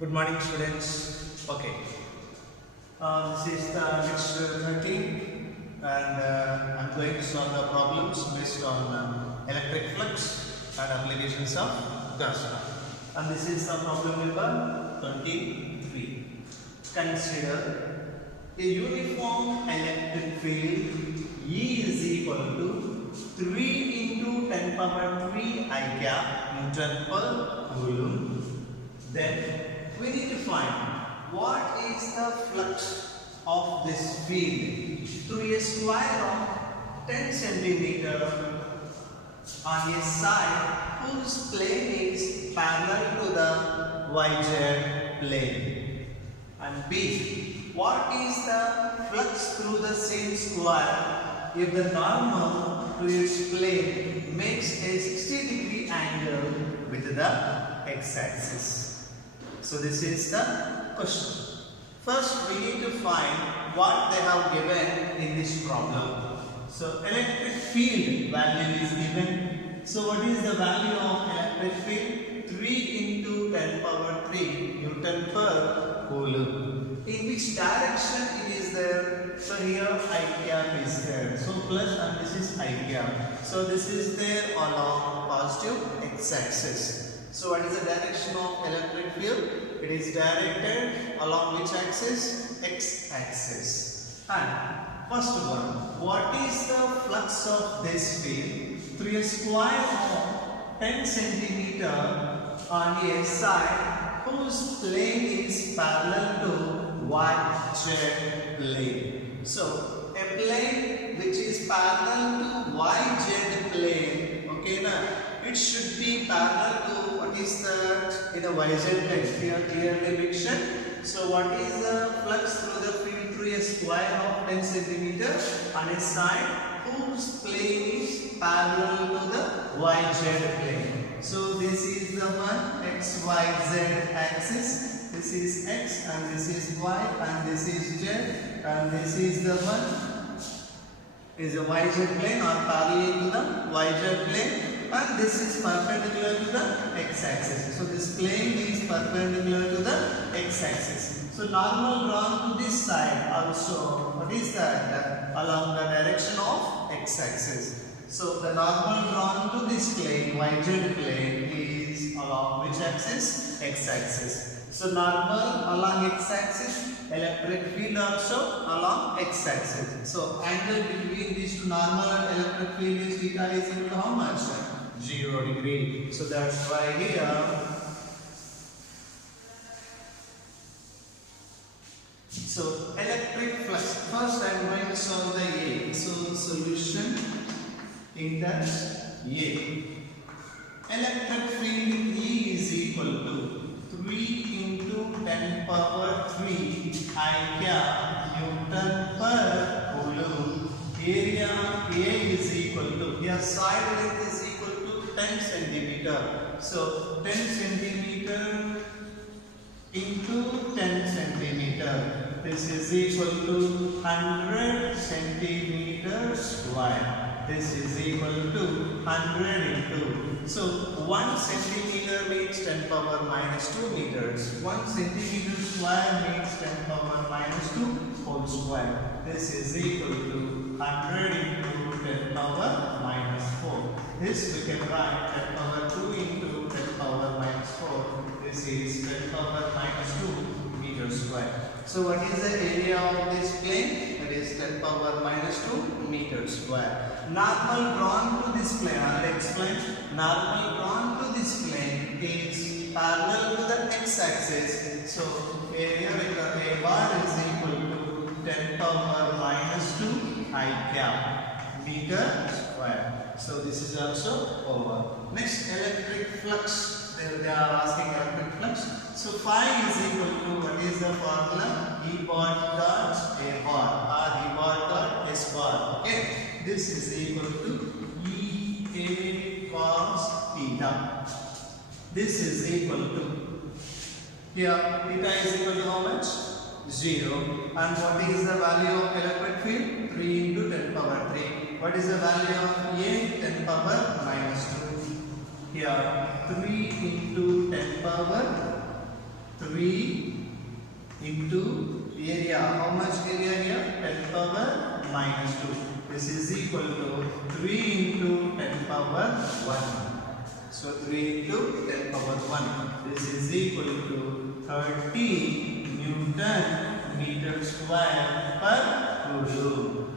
Good morning, students. Okay, this is the lecture 13, and I'm going to solve the problems based on electric flux and applications of gas law. And this is the problem number 23. Consider a uniform electric field E is equal to 3 into 10 power 3 I cap Newton per Coulomb. Then we need to find what is the flux of this field through a square of 10 centimeter on a side whose plane is parallel to the YZ plane. And B, what is the flux through the same square if the normal to its plane makes a 60-degree angle with the x-axis. So this is the question. First we need to find what they have given in this problem. So electric field value is given. So what is the value of electric field? 3 into 10 power 3 Newton per Coulomb. In which direction it is there? So here I cap is there. So plus and this is I cap. So this is there along positive x-axis. So what is the direction of electric field? It is directed along which axis? X-axis. And first one, what is the flux of this field through a square of 10 centimeter on a side whose plane is parallel to YZ plane? So a plane which is parallel to YZ plane, okay now, it should be parallel to what is that in a YZ plane, here clearly mentioned. So what is the flux through the field through a square of 10 centimeter on a side whose plane is parallel to the YZ plane? So this is the one XYZ axis, this is X and this is Y and this is Z and this is the one is a YZ plane or parallel to the YZ plane. And this is perpendicular to the x-axis. So this plane is perpendicular to the x-axis. So normal drawn to this side also. What is that? Along the direction of x-axis. So the normal drawn to this plane, YZ plane, is along which axis? X-axis. So normal along x-axis, electric field also along x-axis. So angle between these two normal and electric field is theta is equal to how much? 0 degree. So that's why here so electric flux. First I am going to solve the A. So solution in that A. Electric field E is equal to 3 into 10 power 3 I cap Newton per Coulomb. Area A is equal to, here side length is equal to 10 centimeter. So 10 centimeter into 10 centimeter. This is equal to 100 centimeter square. This is equal to 100 into. So 1 centimeter means 10 power minus 2 meters. 1 centimeter square means 10 power minus 2 whole square. This is equal to 100 into 10 power minus 4. This we can write 10 power 2 into 10 power minus 4. This is 10 power minus 2 meters square. So what is the area of this plane? That is 10 power minus 2 meters square. Normal drawn to this plane, I will explain. Normal drawn to this plane is parallel to the x-axis. So area A bar is equal to 10 power minus 2 I cap meter square. So this is also over. Next, electric flux. They are asking electric flux. So phi is equal to, what is the formula? E bar dot A bar or E bar dot S bar. Okay. This is equal to E A cos theta. This is equal to, here theta is equal to how much? 0. And what is the value of electric field? 3 into 10 power 3. What is the value of A? 10 power minus 2. Here 3 into 10 power 3 into area. How much area here? 10 power minus 2. This is equal to 3 into 10 power 1. So 3 into 10 power 1. This is equal to 30 Newton meter square per coulomb.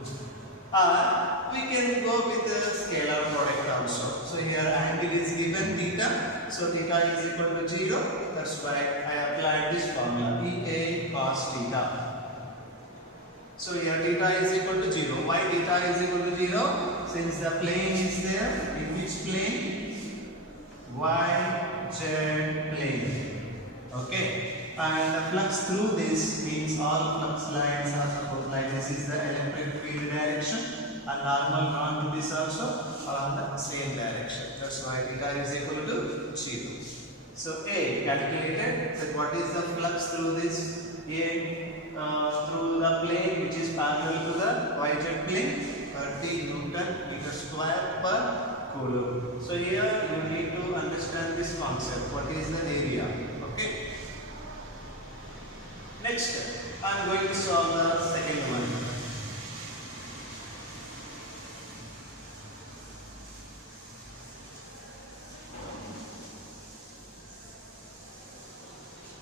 Or we can go with the scalar product also. So here angle is given theta. So theta is equal to 0. That's why I applied this formula EA cos theta. So here theta is equal to 0. Why theta is equal to 0? Since the plane is there. In which plane? YZ plane. Okay. And the flux through this means all flux lines are supposed like this is the electric field direction, and normal drawn to this also are the same direction. That's why theta is equal to 0. So A calculated. So what is the flux through this? A through the plane which is parallel to the YZ plane, 30 Newton meter square per coulomb. So here you need to understand this concept. What is the area? Okay. Next, I am going to solve the second one.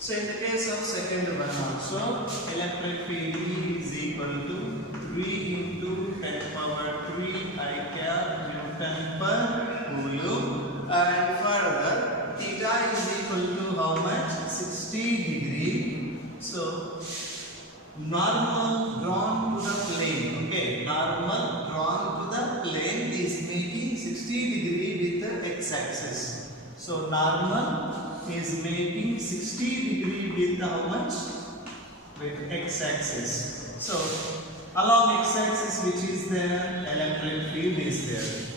So in the case of second one also, electric field E is equal to 3 into 10 power 3 I cap Newton per coulomb, and further theta is equal to how much? 60 degree. So normal drawn to the plane, okay, normal drawn to the plane is making 60 degree with the x-axis. So normal is making 60 degree with how much? With x-axis. So along x-axis which is there, electric field is there.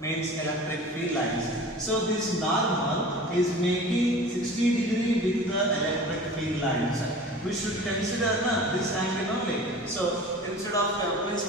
Means electric field lines. So this normal is making 60 degree with the electric field lines. We should consider this angle only. So instead of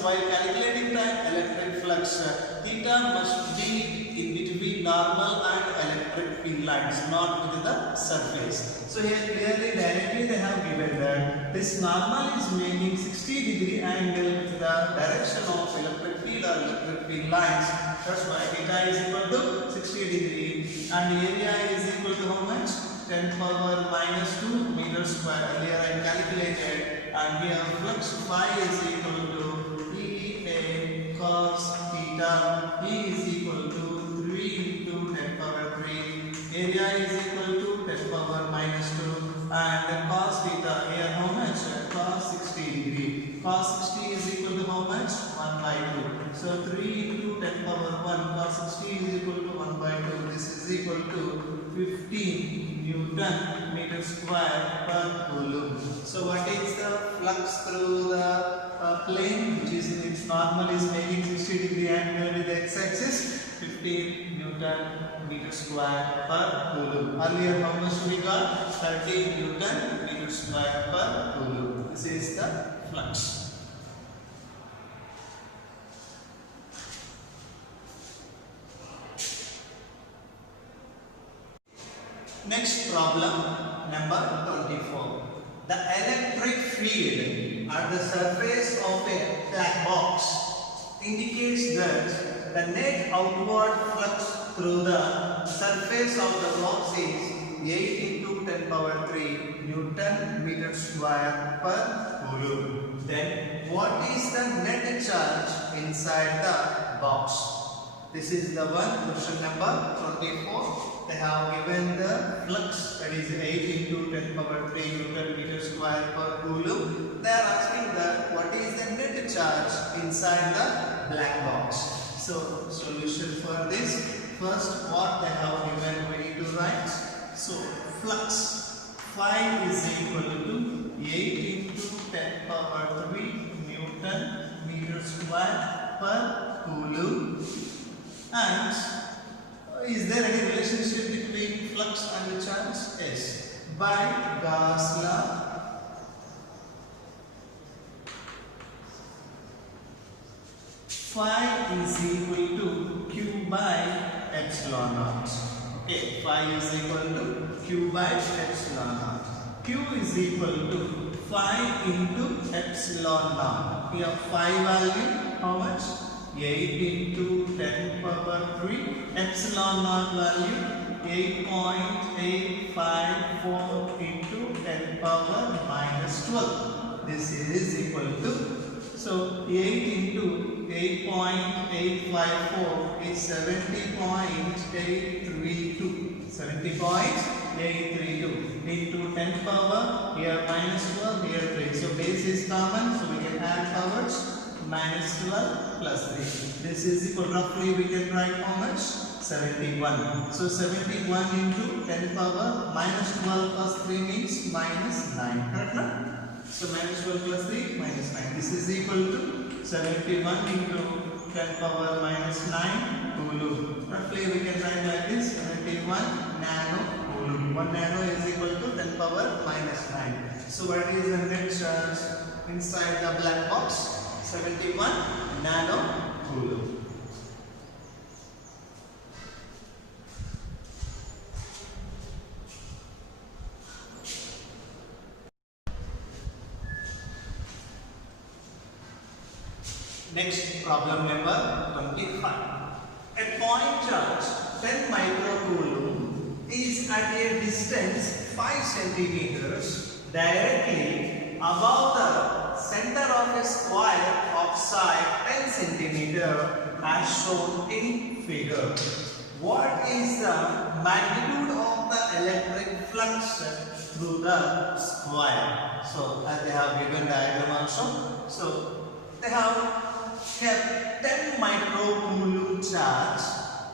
while calculating the electric flux, theta must be in between normal and electric field lines, not with the surface. So here clearly directly they have given that this normal is making 60 degree angle with the direction of electric field or electric field lines. That's why theta is equal to 60 degree, and area is equal to how much? 10 power minus 2 meter square. Earlier I calculated, and here flux phi is equal to EA cos theta. E is equal to 3 into 10 power 3. Area is equal to 10 power minus 2, and cos theta here how much? Cos 60 degree. Cos 60 is equal to how much? 1 by 2. So 3 into 10 power 1. Cos 60 is equal to 1 by 2. This is equal to 15 Newton meter square per coulomb. So what is the flux through the plane, which is its normal is making 60 degree angle with the x-axis? 15 Newton meter square per coulomb. Earlier how much we got? 30 Newton meter square per coulomb. This is the flux. Next problem, number 24. The electric field at the surface of a black box indicates that the net outward flux through the surface of the box is 8 into 10 power 3 Newton meter square per coulomb. Then what is the net charge inside the box? This is the one, question number 24. They have given the flux, that is 8 into 10 power 3 Newton meter square per coulomb. They are asking that what is the net charge inside the black box. So solution for this, first what they have given we need to write. So flux phi is equal to 8 into 10 power 3 Newton meter square per coulomb. And is there any relationship between flux and the charge? Yes. By Gauss law, phi is equal to Q by epsilon naught. Okay, phi is equal to Q by epsilon naught. Q is equal to 5 into epsilon naught. Here 5 value how much? 8 into 10 power 3. Epsilon naught value 8.854 into 10 power minus 12. This is equal to, so 8 into 8.854 is 70.832. 70.832 into 10 power, here minus 12, here 3. So base is common, so we can add powers. Minus 12 plus 3. This is equal, roughly we can write how much? 71. So 71 into 10 power minus 12 plus 3 means minus 9. Correct? No? So minus 12 plus 3 minus 9. This is equal to 71 into 10 power minus 9 coulomb. Roughly we can write like this, 71 nano coulomb. 1 nano is equal to 10 power minus 9. So what is the net charge inside the black box? 71 nano coulomb. Next problem number 25. A point charge 10 microcoulomb is at a distance 5 centimeters directly above the center of a square of side 10 centimeter as shown in figure. What is the magnitude of the electric flux through the square? So as they have given diagram also. So they have kept 10 microcoulomb charge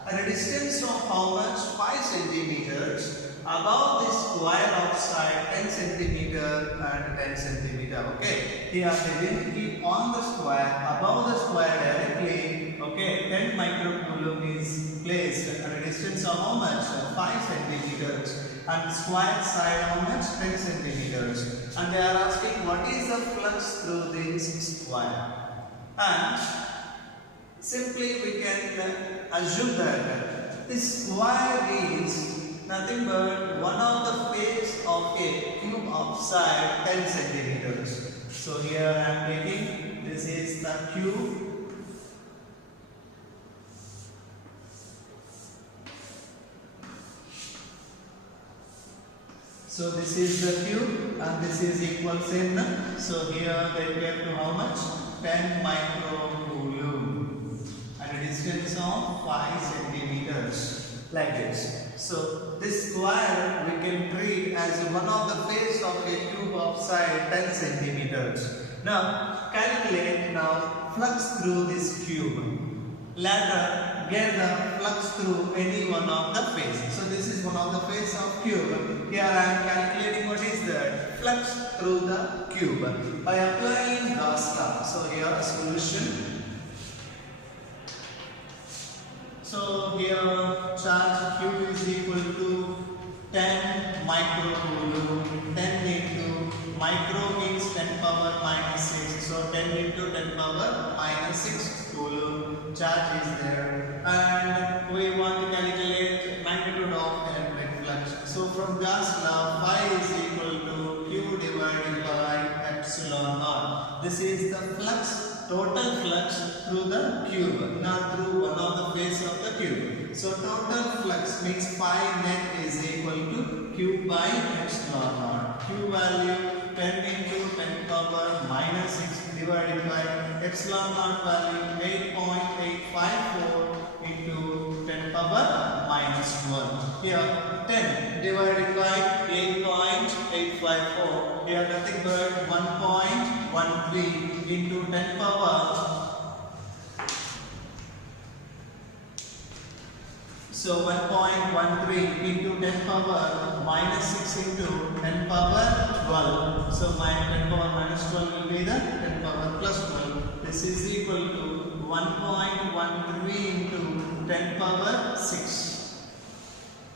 at a distance of how much? 5 centimeters above the square of side 10 centimeter and 10 centimeter. Okay, here they will keep on the square, above the square directly. Okay, 10 microcoulomb is placed at a distance of how much? 5 centimeters, and square side how much? 10 centimeters. And they are asking what is the flux through this square. And simply we can assume that this square is nothing but one of the face of a cube of side 10 centimeters. So here I am taking, this is the cube. So this is the cube and this is equal same. So here they get to how much? 10 microcoulomb at a distance of 5 centimeters, like this. So this square we can treat as one of the face of a cube of side 10 centimeters. Now calculate now flux through this cube. Later get the flux through any one of the faces. So this is one of the face of cube. Here I am calculating what is that flux through the cube by applying Gauss law. So here solution. So here charge q is equal to 10 microcoulomb. 10 into micro means 10 power minus 6. So 10 into 10 power minus 6 coulomb charge is there. And we want to calculate magnitude of electric flux. So from Gauss law, phi is equal to q divided by epsilon naught. This is the flux, total flux through the cube, not through one of the face of the cube. So total flux means phi net is equal to q by epsilon naught. Q value 10 into 10 power minus 6 divided by epsilon naught value 8.854 into 10 power minus 1. Here 10 divided by 8.854. Here nothing but 1.13 into 10 power. So 1.13 into 10 power minus 6 into 10 power 12. So my 10 power minus 12 will be the 10 power plus 12. This is equal to 1.13 into 10 power 6.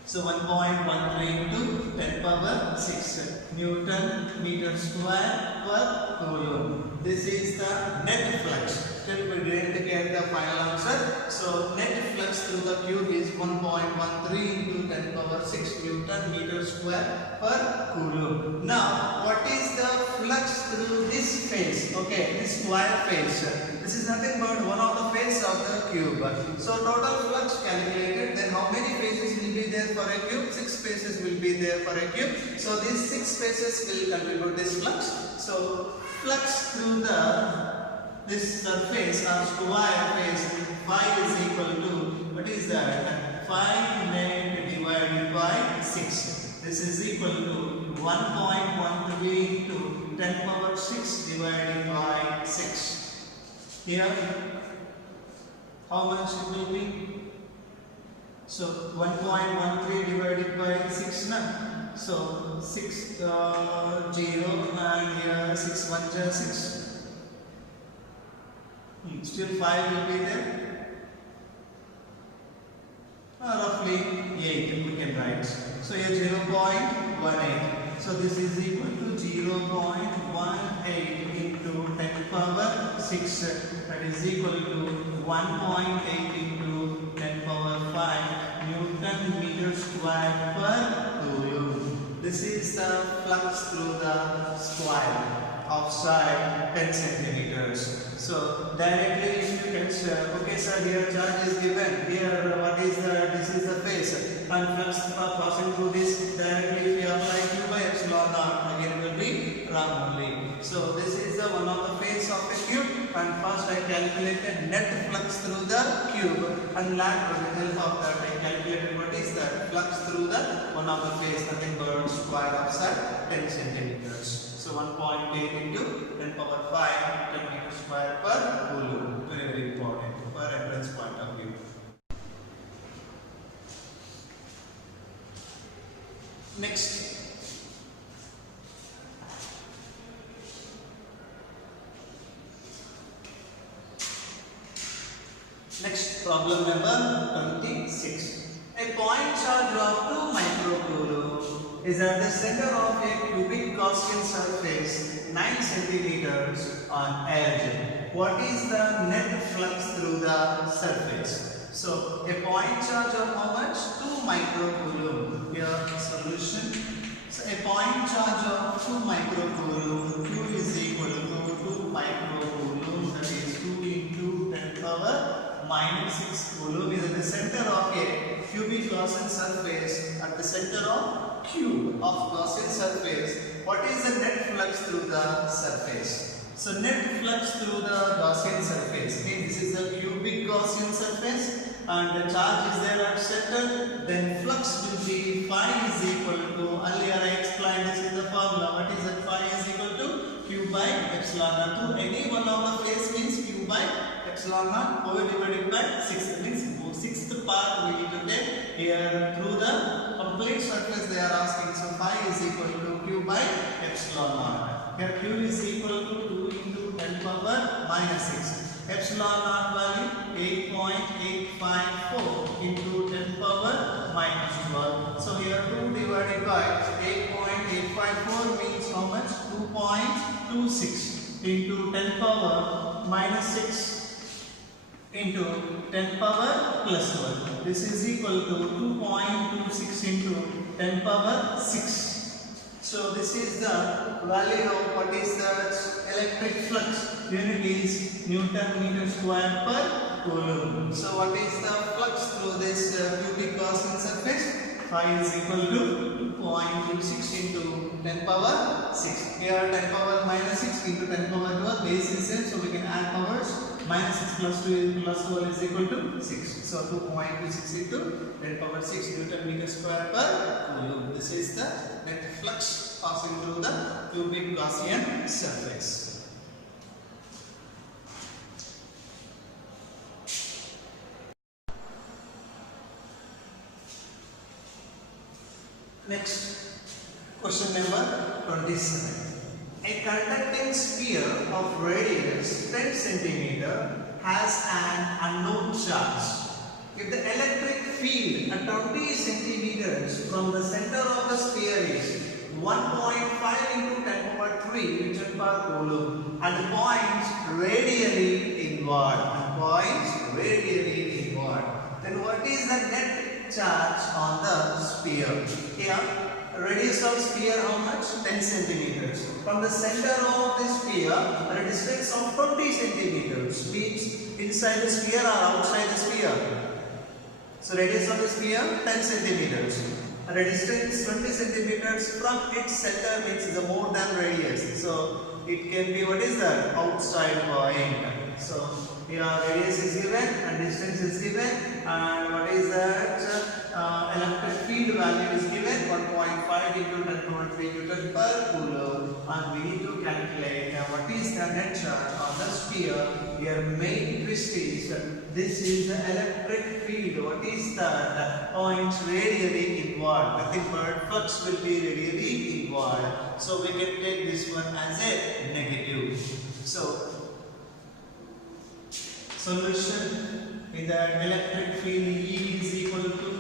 So 1.13 into 10 power 6 Newton meter square per coulomb. This is the net flux. Still we didn't get the final answer. So net flux through the cube is 1.13 into 10 power 6 Newton meter square per coulomb. Now what is the flux through this face, okay, this square face. This is nothing but one of the face of the cube. So total flux calculated, then how many faces will be there for a cube? 6 faces will be there for a cube. So these 6 faces will contribute this flux. So flux through this surface or square face, phi is equal to, what is that? 5 net divided by 6. This is equal to 1.13 into 10 power 6 divided by 6. Here, how much it will be? So 1.13 divided by 6 now. So 6 0 and here 6 1 6. Still 5 will be there. Roughly 8 we can write. So here 0.18. So this is equal to 0.18 into 10 power 6. That is equal to 1.8 into 10 power 5 Newton meter square per coulomb. This is the flux through the square of side 10 centimeters. So directly if you can okay sir, here charge is given, here what is this is the face, and flux passing through this, directly if you apply Q by epsilon naught, again it will be wrong only. So this is the one of the face of a cube, and first I calculated net flux through the cube, and later with the help of that I calculated what is that flux through the one of the face, nothing but square of side 10 centimeters. So 1.8 into 10 power 5 10 meter square per coulomb. Very, very important for reference point of view. Next. Next problem number 26. A point charge of 2 microcoulomb is at the center of a cubic Gaussian surface 9 centimeters on edge. What is the net flux through the surface? So a point charge of how much? 2 microcoulomb. Here solution. So a point charge of 2 microcoulomb, Q is equal to 2 microcoulomb, that is 2 into 10 power minus 6 coulomb is at the center of a cubic Gaussian surface, at the center of cube of Gaussian surface. What is the net flux through the surface? So net flux through the Gaussian surface means this is a cubic Gaussian surface and the charge is there at center, then flux will be phi is equal to, earlier I explained this in the formula, what is that? Phi is equal to Q by epsilon naught. To any one of the face means Q by epsilon naught over divided by 6, means sixth part we need to take here through the complete surface they are asking. So phi is equal to Q by epsilon naught. Here Q is equal to 2 into 10 power minus 6. Epsilon naught value 8.854 into 10 power minus 12. So here 2 divided by 8.854 means how much? 2.26 into 10 power minus 6 into 10 power plus 12. This is equal to 2.26 into 10 power 6. So this is the value of what is the electric flux. Unit is Newton meter square per coulomb. So what is the flux through this cubic Gaussian surface? Phi is equal to 2.26 into 10 power 6. Here 10 power minus 6 into 10 power 12 base is same, so we can add powers. Minus 6 plus 2 plus 12 is equal to 6. So 2.26 into 10 power 6 Newton meter square per coulomb. This is the net flux passing through the cubic Gaussian surface. Next, question number 27. A conducting sphere of radius 10 cm has an unknown charge. If the electric field at 20 centimeters from the center of the sphere is 1.5 into 10 power 3 Newton per coulomb and points radially inward, then what is the net charge on the sphere? Here radius of sphere how much? 10 centimeters. From the center of the sphere, a distance of 20 centimeters. Means inside the sphere or outside the sphere. So radius of the sphere 10 centimeters. And the distance 20 centimeters from its center means the more than radius. So it can be, what is that? Outside point. So here radius is given and distance is given, and what is that? Electric field value is given 1.5 into 10 to the 3 Newton per coulomb, and we need to calculate what is the net charge on the sphere. Your main twist is this is the electric field. What is that? Points radially inward. Nothing but flux will be radially inward. So we can take this one as a negative. So solution in the electric field E is equal to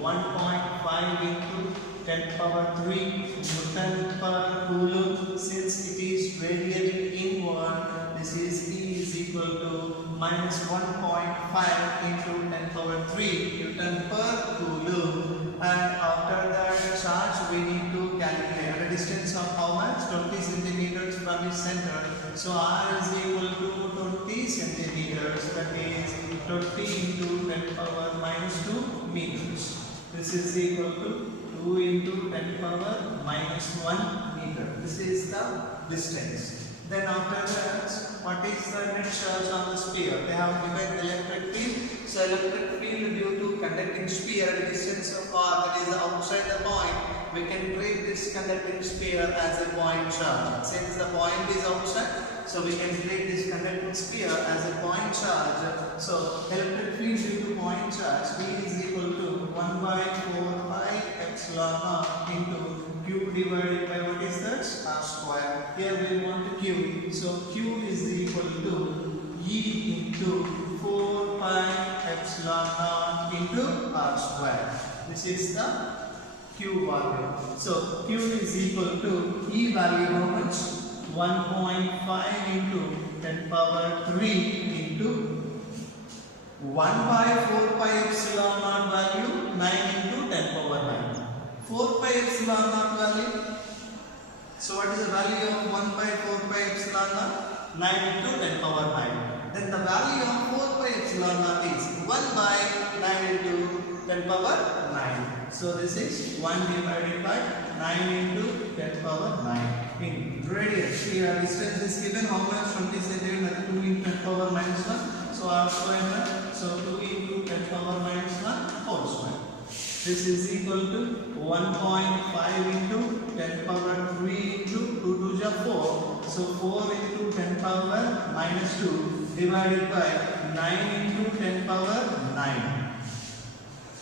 1.5 into 10 power 3 Newton per coulomb. Since it is radially inward, this is E is equal to minus 1.5 into 10 power 3 Newton per coulomb. And after that charge we need to calculate a distance of how much? 20 centimeters from its center. So R is equal to 20 centimeters, that is 20 into 10 power minus 2 meters. This is equal to 2 into 10 power minus 1 meter. This is the distance. Then after that, what is the net charge on the sphere? They have given electric field. So electric field due to conducting sphere at a distance of r, that is outside the point, we can treat this conducting sphere as a point charge. Since the point is outside, so we can treat this conducting sphere as a point charge. So electric field due to point charge E is equal to 1 by 4 pi epsilon naught into Q divided by what is that? R square. Here we want Q. So Q is equal to E into 4 pi epsilon naught into R square. This is the Q value. So Q is equal to E value how much? 1.5 into 10 power 3 into 1 by 4 pi epsilon naught value 9 into 10 power 9. 4 pi epsilon naught value. So what is the value of 1 by 4 pi epsilon naught? 9 into 10 power 9. Then the value of 4 pi epsilon naught is 1 by 9 into 10 power 9. So this is 1 divided by 9 into 10 power 9. In radius, here distance is given how much? 20 centimeters, 2 into 10 power minus 1. So R square, so 2 into 10 power minus 1 whole square. This is equal to 1.5 into 10 power 3 into 2 to 4. So 4 into 10 power minus 2 divided by 9 into 10 power 9.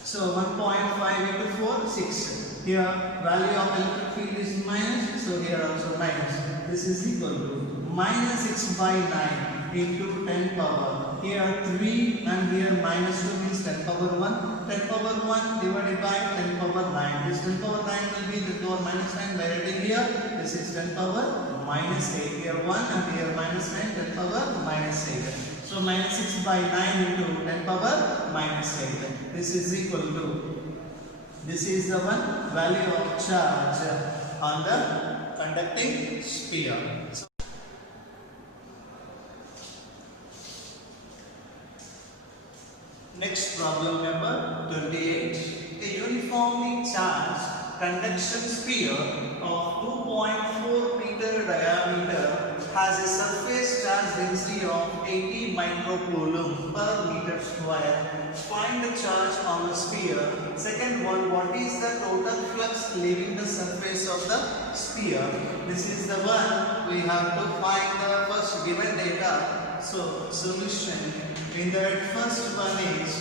So 1.5 into 4, 6. Here value of electric field is minus, so here also minus. This is equal to minus 6 by 9 into 10 power. Here 3 and here minus 2 means 10 power 1. 10 power 1 divided by 10 power 9. This 10 power 9 will be 10 power minus 9 by writing here. This is 10 power minus 8. Here 1 and here minus 9, 10 power minus 8. So minus 6 by 9 into 10 power minus 8. This is equal to, this is the one value of charge on the conducting sphere. So next problem number 28. A uniformly charged conduction sphere of 2.4 meter diameter has a surface charge density of 80 microcoulomb per meter square. Find the charge on the sphere. Second one, what is the total flux leaving the surface of the sphere? This is the one we have to find the first given data. So solution in that first one is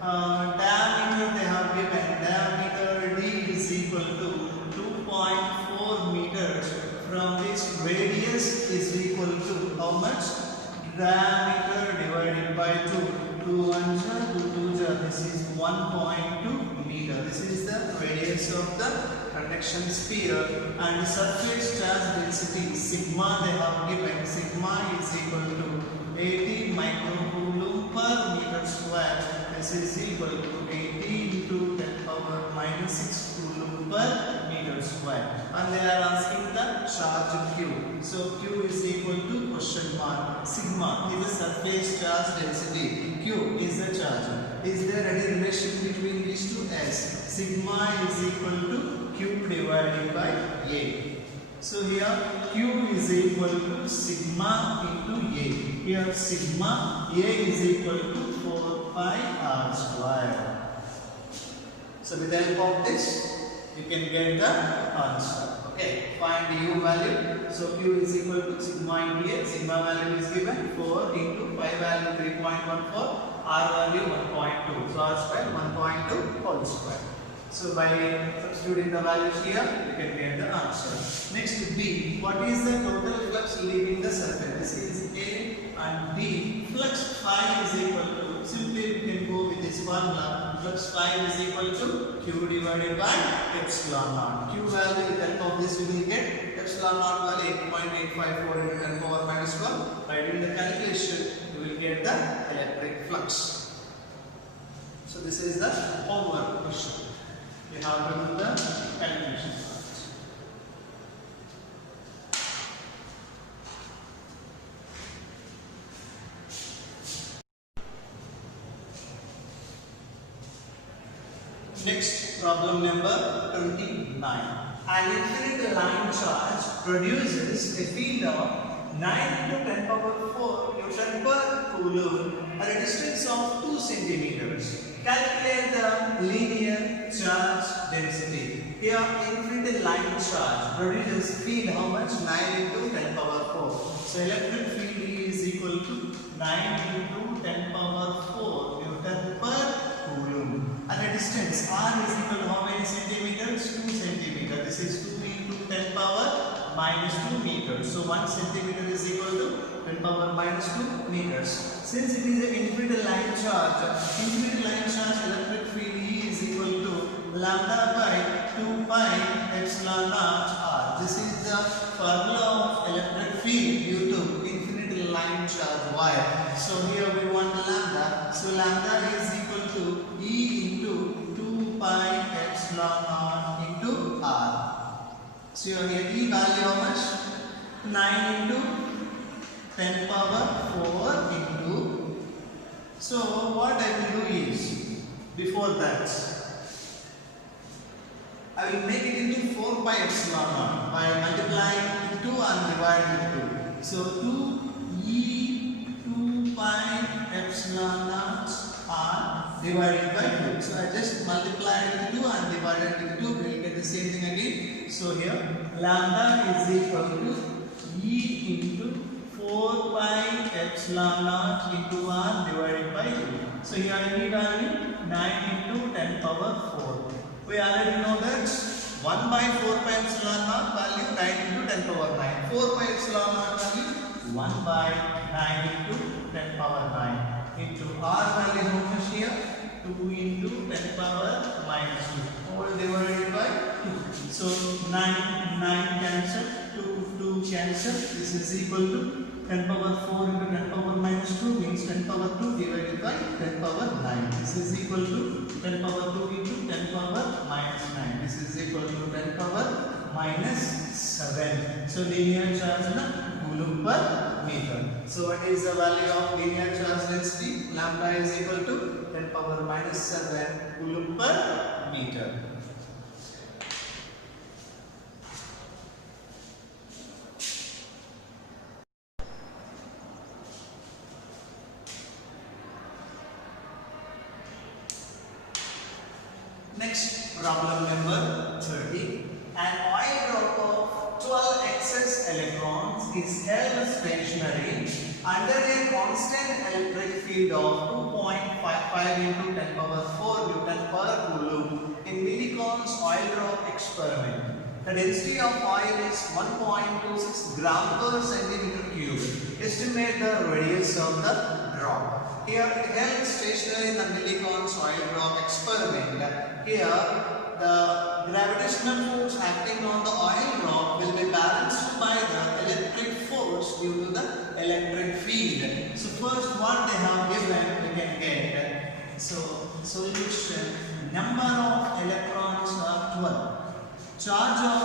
diameter they have given. Diameter D is equal to 2.4 meters. From this radius is equal to how much? Diameter divided by 2. 2 1 2 2. This is 1.2 meter. This is the radius of the conduction sphere, and surface charge density sigma they have given. Sigma is equal to 80 microcoulomb per meter square. This is equal to 80 into 10 power minus 6 coulomb per meter square, and they are asking the charge Q. So Q is equal to question mark sigma is the surface charge density. Q is the charge. Is there any relation between these two? S. Sigma is equal to Q divided by A. So here Q is equal to sigma into A. Here sigma A is equal to 4 pi r square. So with the help of this, you can get the answer. Okay, find U value. So Q is equal to sigma into A. Sigma value is given 4 into pi value 3.14, R value 1.2. So R square 1.2 whole square. So by substituting the values here, you can get the answer. Next B. What is the total flux leaving the surface? This is A and B. Flux phi is equal to, simply we can go with this formula. Flux phi is equal to Q divided by epsilon naught. Q value with the help of this we will get epsilon naught value 8.854 into 10 power minus 1. By doing the calculation, you will get the electric flux. So this is the homework question. You have to do the calculation. Next, problem number 29. An infinite line charge produces a field of 9 into 10 power 4 Newton per coulomb at a distance of 2 centimeters. Calculate the linear charge density. Here, infinite line charge produces field how much? 9 into 10 power 4. So, electric field is equal to 9 into 10 power 4 Newton per coulomb. At a distance, R is equal to how many centimeters? 2 centimeters. This is 2 into 10 power minus 2 meters. So 1 centimeter is equal to 10 power minus 2 meters. Since it is an infinite line charge electric field E is equal to lambda by 2 pi epsilon naught R. This is the formula of electric field due to infinite line charge wire. So here we want lambda. So lambda is equal to E into 2 pi epsilon naught into R. So here E value how much? 9 into 10 power 4 into. So what I will do is, before that, I will make it into 4 pi epsilon naught by multiplying 2 and dividing with 2. So 2 E 2 pi epsilon naught R divided by 2. So I just multiplied with 2 and divided with 2. We will get the same thing again. So here lambda is equal to E into 4 pi epsilon naught into R divided by 2. So here I need value 9 into 10 power 4. We already know that 1 by 4 pi epsilon naught value 9 into 10 power 9. 4 pi epsilon naught value 1 by 9 into 10 power 9 into R value how much here? 2 into 10 power minus 2. All divided by 2. So 9 cancel, 2 cancel. This is equal to 10 power 4 into 10 power minus 2 means 10 power 2 divided by 10 power 9. This is equal to 10 power 2 into 10 power minus 9. This is equal to 10 power minus 7. So linear charge na coulomb per meter. So what is the value of linear charge density? Lambda is equal to 10 power minus 7 coulomb per meter. Next, problem number 30. An oil drop of 12 excess electrons is held stationary under a constant electric field of 2.55 into 10 power 4 Newton per coulomb in Millikan's oil drop experiment. The density of oil is 1.26 gram per centimeter cube. Estimate the radius of the drop. Here it held stationary in the Millikan's oil drop experiment. Here the gravitational force acting on the oil drop will be balanced by the electric force due to the electric field. So first what they have given we can get. So solution, number of electrons are 12. Charge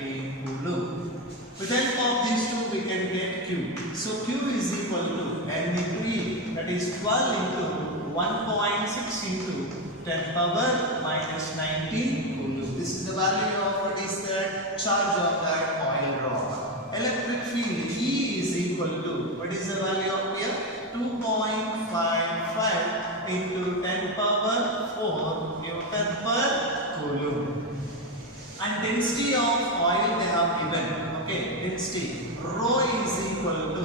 19 coulomb. With the help of these two we can get Q. So Q is equal to N into E, that is 12 into 1.6 into 10 power minus 19 coulomb. This is the value of what is the charge of that oil drop. Electric field E is equal to, what is the value of here? 2.55 into 10 power 4 Newton per coulomb. And density of oil they have given. Okay, density rho is equal to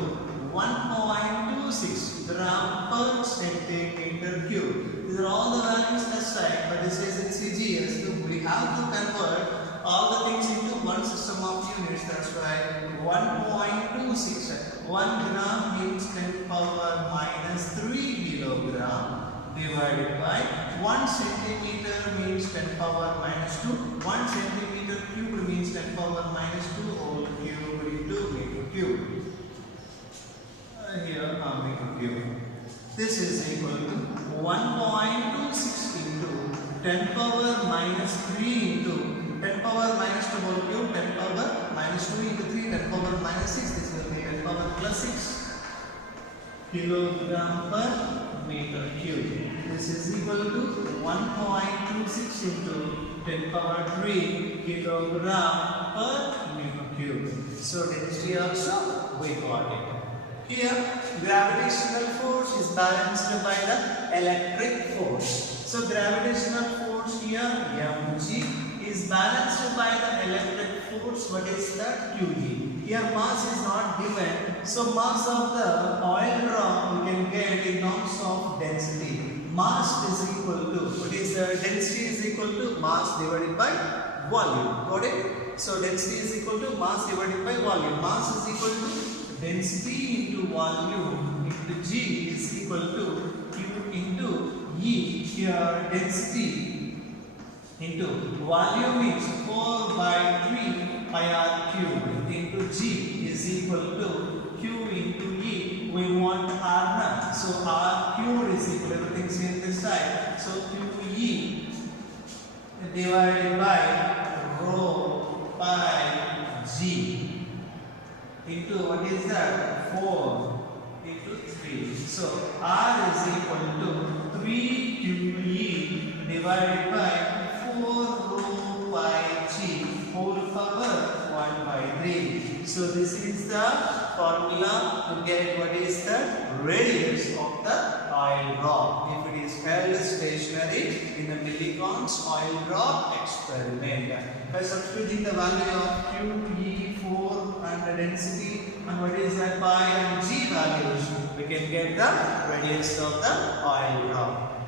1.26 gram per centimeter cube. These are all the values left side, but this is in CGS. So we have to convert all the things into one system of units. That's why 1.26. 1 gram means 10 power minus 3 kilogram divided by 1 centimeter means 10 power minus 2. 1 centimeter cube means 10 power minus 2 whole cube into meter cube. Here meter cube. This is equal to 1.26 into 10 power minus 3 into 10 power minus 2 whole cube, 10 power minus 2 into 3, 10 power minus 6. This will be 10 power plus 6 kilogram per meter cube. This is equal to 1.26 into 10 power 3 kilogram per meter cube. So density also we got it. Here gravitational force is balanced by the electric force. So gravitational force here mg is balanced by the electric force. What is that? Qg. Here mass is not given. So mass of the oil drop we can get in terms of density. Mass is equal to, what is the density is equal to mass divided by volume. Got it? So density is equal to mass divided by volume. Mass is equal to density into volume into G is equal to Q into E. Here density into volume is 4 by 3 pi r cube into G is equal to Q into E. We want R now. So R Q is equal to everything's in this side. So QE divided by rho pi G into what is that? 4 into 3. So R is equal to 3 QE divided by 4 rho pi G whole power 1 by 3. So this is the formula to get what is the radius of the oil drop if it is held stationary in a millicons oil drop experiment. By substituting the value of Q, E, 4 and the density and what is that pi and G values, we can get the radius of the oil drop.